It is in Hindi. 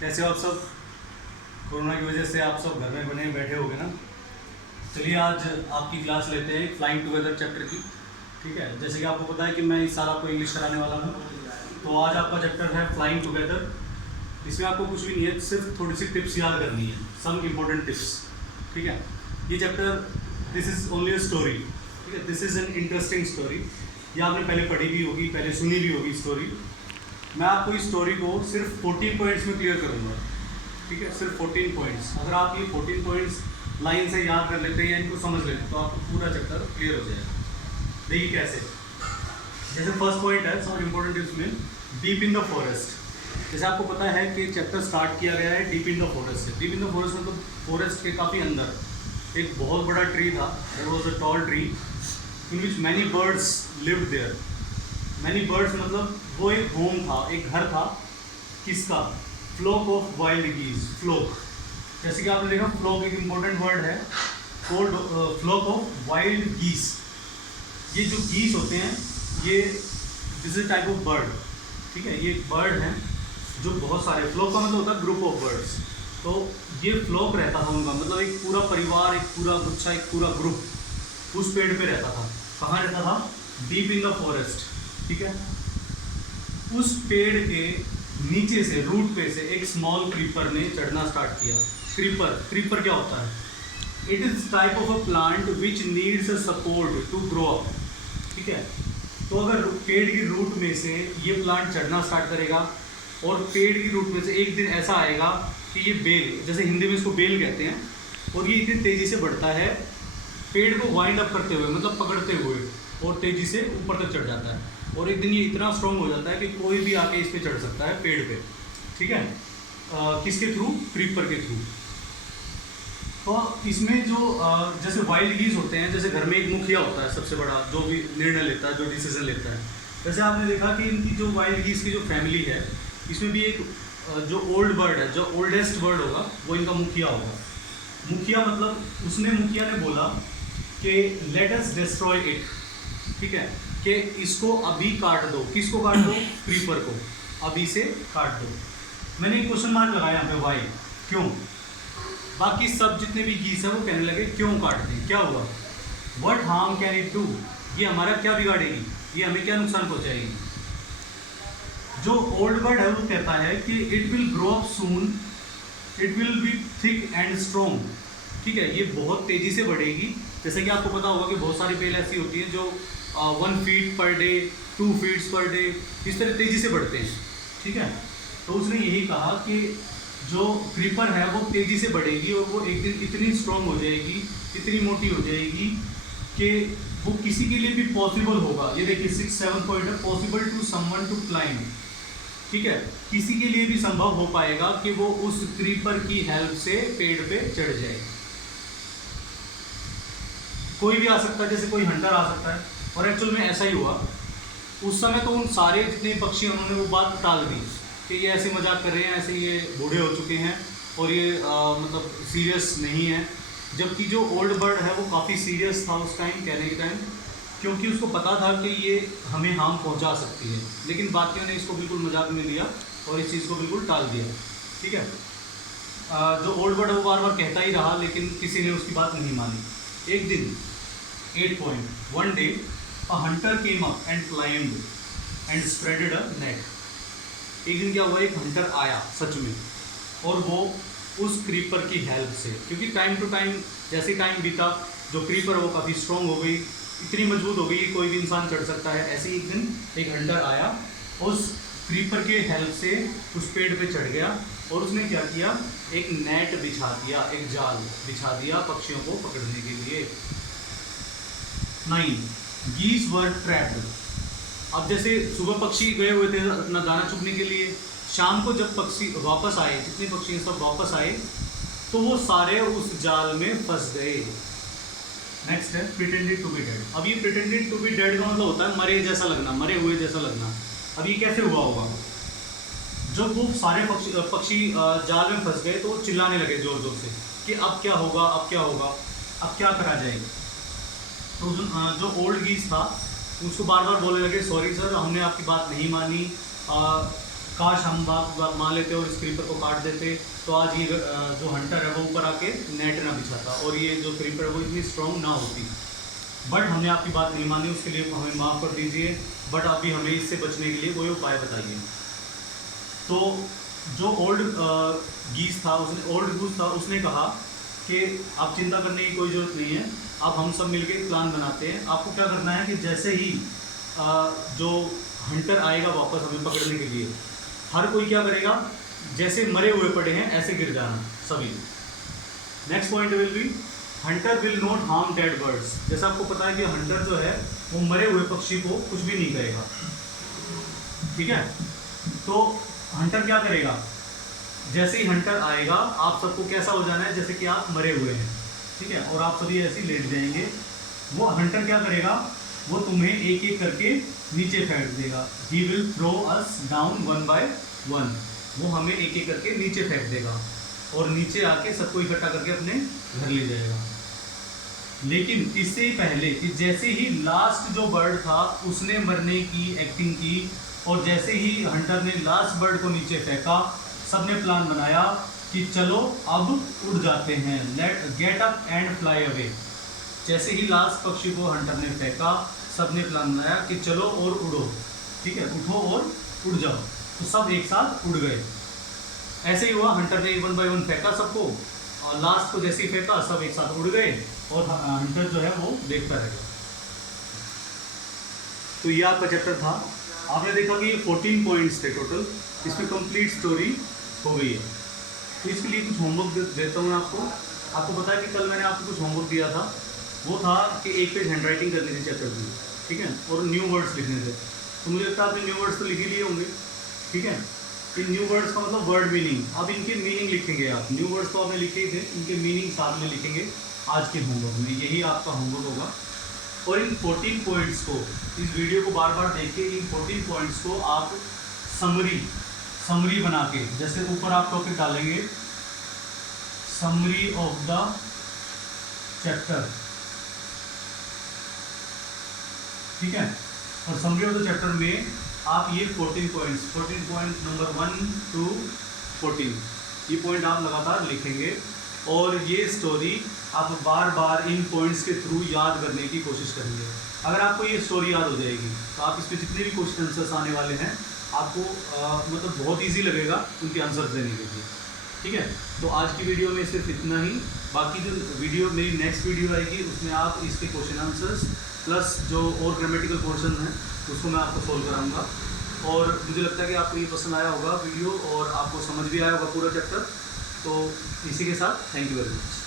कैसे हो आप सब। कोरोना की वजह से आप सब घर में बने बैठे होगे ना। चलिए आज आपकी क्लास लेते हैं फ्लाइंग टुगेदर चैप्टर की। ठीक है, जैसे कि आपको पता है कि मैं इस साल आपको इंग्लिश कराने वाला हूँ, तो आज आपका चैप्टर है फ्लाइंग टुगेदर। इसमें आपको कुछ भी नहीं है, सिर्फ थोड़ी सी टिप्स याद करनी है, सम इम्पोर्टेंट टिप्स। ठीक है, ये chapter this is only a story. ठीक है, this is an interesting story. ये आपने पहले पढ़ी भी होगी, पहले सुनी भी होगी स्टोरी। मैं आपको इस स्टोरी को सिर्फ 14 पॉइंट्स में क्लियर करूँगा। ठीक है, सिर्फ 14 पॉइंट्स। अगर आप ये 14 पॉइंट्स लाइन से याद कर लेते हैं या इनको समझ लेते हैं तो आपको पूरा चैप्टर क्लियर हो जाएगा। देखिए कैसे। जैसे फर्स्ट पॉइंट है, सब इम्पोर्टेंट इसमें, डीप इन द फॉरेस्ट। जैसे आपको पता है कि चैप्टर स्टार्ट किया गया है डीप इन द फॉरेस्ट से। डीप इन द फॉरेस्ट मतलब फॉरेस्ट के काफ़ी अंदर एक बहुत बड़ा ट्री था। That was a tall tree in which many birds lived there. Many birds मतलब वो एक होम था, एक घर था। किसका? Flock of wild गीज। फ्लॉक, जैसे कि आपने देखा फ्लॉक एक इम्पोर्टेंट वर्ड है, कोल्ड फ्लॉक ऑफ वाइल्ड गीस। ये जो गीस होते हैं ये this is type of bird. ठीक है, ये बर्ड हैं जो बहुत सारे, फ्लॉक का मतलब होता है ग्रुप ऑफ बर्ड्स। तो ये फ्लॉक रहता था उनका, मतलब एक पूरा परिवार, एक पूरा गुच्छा, एक पूरा ग्रुप उस पेड़ पे रहता था। कहाँ रहता था? Deep in the forest. ठीक है, उस पेड़ के नीचे से, रूट पे से एक स्मॉल क्रीपर ने चढ़ना स्टार्ट किया। क्रीपर क्या होता है? It is type of a plant which needs a support to grow up. ठीक है, तो अगर पेड़ की रूट में से ये प्लांट चढ़ना स्टार्ट करेगा और पेड़ की रूट में से एक दिन ऐसा आएगा कि ये बेल, जैसे हिंदी में इसको बेल कहते हैं, और ये इतनी तेज़ी से बढ़ता है पेड़ को वाइंड अप करते हुए, मतलब पकड़ते हुए, और तेज़ी से ऊपर तक चढ़ जाता है। और एक दिन ये इतना स्ट्रॉन्ग हो जाता है कि कोई भी आके इस पे चढ़ सकता है, पेड़ पे। ठीक है, किसके थ्रू? क्रीपर के थ्रू। तो इसमें जो जैसे वाइल्ड गीज होते हैं, जैसे घर में एक मुखिया होता है सबसे बड़ा, जो भी निर्णय लेता है, जो डिसीजन लेता है। वैसे आपने देखा कि इनकी जो वाइल्ड गीज की जो फैमिली है, इसमें भी एक जो ओल्ड बर्ड है, जो ओल्डेस्ट बर्ड होगा वो इनका मुखिया होगा। मुखिया मतलब मुखिया ने बोला कि लेट अस डिस्ट्रॉय इट। ठीक है, कि इसको अभी काट दो। किसको काट दो? क्रीपर को अभी से काट दो। मैंने एक क्वेश्चन मार्क लगाया यहाँ पे, वाई, क्यों? बाकी सब जितने भी गीस है वो कहने लगे क्यों काट दें, क्या हुआ? What harm can it do? ये हमारा क्या बिगाड़ेगी, ये हमें क्या नुकसान पहुंचाएगी? जो ओल्ड बर्ड है वो कहता है कि it will grow up soon, it will be thick and strong. ठीक है, ये बहुत तेज़ी से बढ़ेगी। जैसे कि आपको पता होगा कि बहुत सारी बेल ऐसी होती हैं जो 1 feet per day, 2 feats per day, इस तरह तेज़ी से बढ़ते हैं। ठीक है, तो उसने यही कहा कि जो क्रीपर है वो तेज़ी से बढ़ेगी और वो एक दिन इतनी स्ट्रॉन्ग हो जाएगी, इतनी मोटी हो जाएगी कि वो किसी के लिए भी पॉसिबल होगा। ये देखिए 6-7 पॉइंट है, possible to someone to climb. ठीक है, किसी के लिए भी संभव हो पाएगा कि वो उस क्रीपर की हेल्प से पेड़ पे चढ़ जाए। कोई भी आ सकता है, जैसे कोई हंटर आ सकता है, और एक्चुअल में ऐसा ही हुआ। उस समय तो उन सारे जितने पक्षी उन्होंने वो बात टाल दी कि ये ऐसे मजाक कर रहे हैं, ऐसे ये बूढ़े हो चुके हैं और ये मतलब सीरियस नहीं है। जबकि जो ओल्ड बर्ड है वो काफ़ी सीरियस था उस टाइम, कहने के टाइम, क्योंकि उसको पता था कि ये हमें हार्म पहुंचा सकती है। लेकिन बाकियों ने इसको बिल्कुल मजाक में लिया और इस चीज़ को बिल्कुल टाल दिया। ठीक है, जो ओल्ड बर्ड है वो बार बार कहता ही रहा, लेकिन किसी ने उसकी बात नहीं मानी। एक दिन 8 point, one day a Hunter came up and climbed and spreaded a net. एक दिन क्या हुआ, एक हंटर आया सच में, और वो उस क्रीपर की हेल्प से, क्योंकि टाइम टू टाइम जैसे टाइम बीता, जो क्रीपर वो काफ़ी स्ट्रॉन्ग हो गई, इतनी मजबूत हो गई कि कोई भी इंसान चढ़ सकता है। ऐसे ही एक दिन एक हंटर आया, उस क्रीपर के हेल्प से उस पेड़ पे चढ़ गया और उसने क्या किया, एक नेट बिछा दिया, एक जाल बिछा दिया पक्षियों को पकड़ने के लिए। 9 गीस वर ट्रैप्ड। अब जैसे सुबह पक्षी गए हुए थे अपना दाना चुगने के लिए, शाम को जब पक्षी वापस आए, जितने पक्षी सब वापस आए, तो वो सारे उस जाल में फंस गए। नेक्स्ट है प्रिटेंडेड टू बी डेड। अब ये प्रिटेंडेड टू बी डेड का मतलब होता है मरे जैसा लगना, मरे हुए जैसा लगना। अब ये कैसे हुआ होगा? जब वो सारे पक्षी जाल में फंस गए तो वो चिल्लाने लगे जोर जोर से कि अब क्या होगा, अब क्या होगा, अब क्या करा जाएगा। तो जो ओल्ड गीस था उसको बार बार बोलने लगे, सॉरी सर, हमने आपकी बात नहीं मानी, काश हम बात मान लेते और इस क्रीपर को काट देते तो आज ये जो हंटर है वो ऊपर आके नेट ना बिछाता और ये जो क्रीपर है वो इतनी स्ट्रॉन्ग ना होती। बट हमने आपकी बात नहीं मानी, उसके लिए हमें माफ़ कर दीजिए। बट अभी हमें इससे बचने के लिए कोई उपाय बताइए। तो जो ओल्ड गूस था उसने कहा कि आप चिंता करने की कोई ज़रूरत नहीं है, अब हम सब मिलके एक प्लान बनाते हैं। आपको क्या करना है कि जैसे ही जो हंटर आएगा वापस हमें पकड़ने के लिए, हर कोई क्या करेगा, जैसे मरे हुए पड़े हैं ऐसे गिर जाना सभी। Next point will be Hunter will not harm dead birds. जैसा आपको पता है कि हंटर जो है वो मरे हुए पक्षी को कुछ भी नहीं करेगा, ठीक है। तो हंटर क्या करेगा, जैसे ही हंटर आएगा आप सबको कैसा हो जाना है जैसे कि आप मरे हुए हैं, ठीक है, और आप सभी ऐसे ही लेट जाएंगे। वो हंटर क्या करेगा, वो तुम्हें एक एक करके नीचे फेंक देगा। He will throw us down 1 by 1। वो हमें एक एक करके नीचे फेंक देगा और नीचे आके सबको इकट्ठा करके अपने घर ले जाएगा। लेकिन इससे पहले कि जैसे ही लास्ट जो बर्ड था उसने मरने की एक्टिंग की और जैसे ही हंटर ने लास्ट बर्ड को नीचे फेंका, सबने प्लान बनाया कि चलो अब उड़ जाते हैं, let get up and fly away. जैसे ही लास्ट पक्षी को हंटर ने फेंका, सबने प्लान बनाया कि चलो और उड़ो, ठीक है, उठो और उड़ जाओ। तो सब एक साथ उड़ गए। ऐसे ही हुआ, हंटर ने 1 by 1 फेंका सबको और लास्ट को जैसे ही फेंका सब एक साथ उड़ गए और हंटर जो है वो देखता रह गया। तो ये आपका चैप्टर था। आपने देखा कि 14 पॉइंट्स थे टोटल, इसमें कंप्लीट स्टोरी हो गई है। तो इसके लिए कुछ होमवर्क देता हूँ आपको पता है कि कल मैंने आपको कुछ होमवर्क दिया था, वो था कि एक पेज हैंडराइटिंग करनी थी चैप्टर की, ठीक है, और न्यू वर्ड्स लिखने थे। तो मुझे लगता है आपने न्यू वर्ड्स तो लिख ही लिए होंगे, ठीक है। इन न्यू वर्ड्स का मतलब वर्ड मीनिंग, अब इनके मीनिंग लिखेंगे आप। न्यू वर्ड्स तो आपने लिखे ही थे, इनके मीनिंग साथ में लिखेंगे आज के होमवर्क में, यही आपका होमवर्क होगा। और इन 14 पॉइंट्स को, इस वीडियो को बार बार देख के इन 14 पॉइंट्स को आप समरी बना के, जैसे ऊपर आप टॉपिक डालेंगे समरी ऑफ द चैप्टर, ठीक है। और समरी ऑफ द चैप्टर में आप ये 14 पॉइंट नंबर 1 to 14 ये पॉइंट आप लगातार लिखेंगे और ये स्टोरी आप बार बार इन पॉइंट्स के थ्रू याद करने की कोशिश करेंगे। अगर आपको ये स्टोरी याद हो जाएगी तो आप इसमें जितने भी क्वेश्चन आंसर्स आने वाले हैं आपको मतलब बहुत इजी लगेगा उनके आंसर्स देने के लिए, ठीक है। तो आज की वीडियो में सिर्फ इतना ही। बाकी जो वीडियो मेरी नेक्स्ट वीडियो आएगी उसमें आप इसके क्वेश्चन आंसर्स प्लस जो और ग्रामेटिकल पोर्शन है उसको मैं आपको सोल्व कराऊंगा। और मुझे लगता है कि आपको ये पसंद आया होगा वीडियो और आपको समझ भी आया होगा पूरा चैप्टर। तो इसी के साथ थैंक यू वेरी मच।